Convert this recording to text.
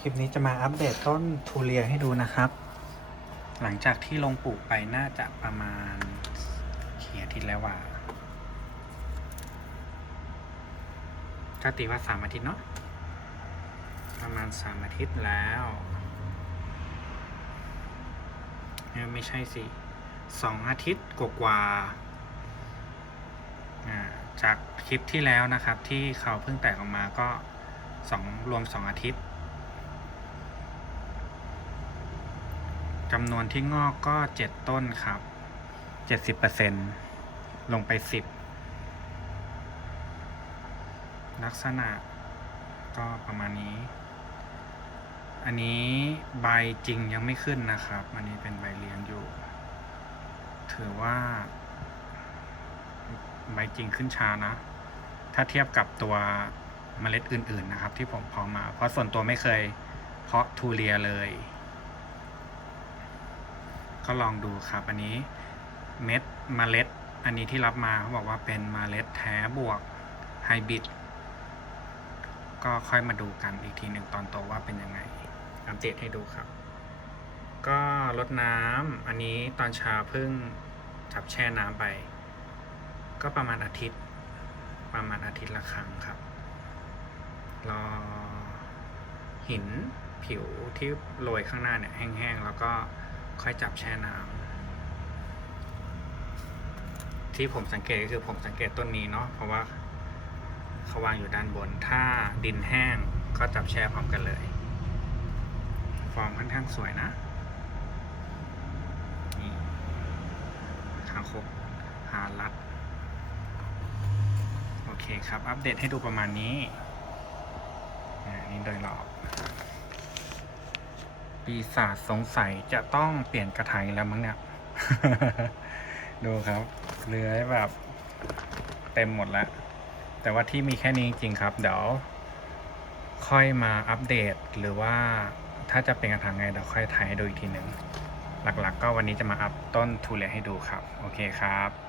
คลิปนี้จะมาอัปเดตต้นทุเรียนให้ดูนะครับ หลังจากที่ลงปลูกไปน่าจะประมาณเขียอาทิตย์แล้วว่าก็ตีว่าสามอาทิตย์เนาะ ประมาณสามอาทิตย์แล้วเไม่ใช่สิสองอาทิตย์กว่าๆอ่าจากคลิปที่แล้วนะครับที่เขาเพิ่งแตกออกมาก็สองรวมสองอาทิตย์ จำนวนที่งอกก็เจ็ดต้นครับเจ็ดสิบเปอร์เซ็นลงไปสิบลักษณะก็ประมาณนี้ อันนี้ใบจริงยังไม่ขึ้นนะครับ อันนี้เป็นใบเลี้ยงอยู่ ถือว่า ใบจริงขึ้นช้านะ ถ้าเทียบกับตัวเมล็ดอื่นๆนะครับ ที่ผมพาะมา เพราะส่วนตัวไม่เคยเพาะทูเรียเลย ก็ลองดูครับ อันนี้เม็ดมเมล็ด อันนี้ที่รับมาเขาบอกว่าเป็นมเมล็ดแท้บวกไฮบริดก็ค่อยมาดูกันอีกทีหนึ่งตอนโตว่าเป็นยังไง อัปเดตให้ดูครับ ก็ลดน้ำอันนี้ตอนเช้าเพิ่งจับแช่น้ำไป ก็ประมาณอาทิตย์ ประมาณอาทิตย์ละครั้งครับ รอหินผิวที่โรยข้างหน้าเนี่ยแห้งๆ แล้วก็ ค่อยจับแช่น้ำที่ผมสังเกตก็คือผมสังเกตต้นนี้เนาะเพราะว่าเขาวางอยู่ด้านบน ถ้าดินแห้งก็จับแช่พร้อมกันเลย ฟอร์มค่อนข้างสวยนะนี่หางคกหารัด โอเคครับ อัปเดตให้ดูประมาณนี้นี่โดยรอบ ปีศาจสงสัยจะต้องเปลี่ยนกระถางแล้วมั้งเนี่ย ดูครับเลื้อยแบบ เต็มหมดแล้ว แต่ว่าที่มีแค่นี้จริงๆครับ เดี๋ยว ค่อยมาอัปเดตหรือว่าถ้าจะเป็นกระถางไงเดี๋ยวค่อยถ่ายให้ดูอีกทีหนึ่งหลักๆก็วันนี้จะมาอัพต้นทุเรียนให้ดูครับ โอเคครับ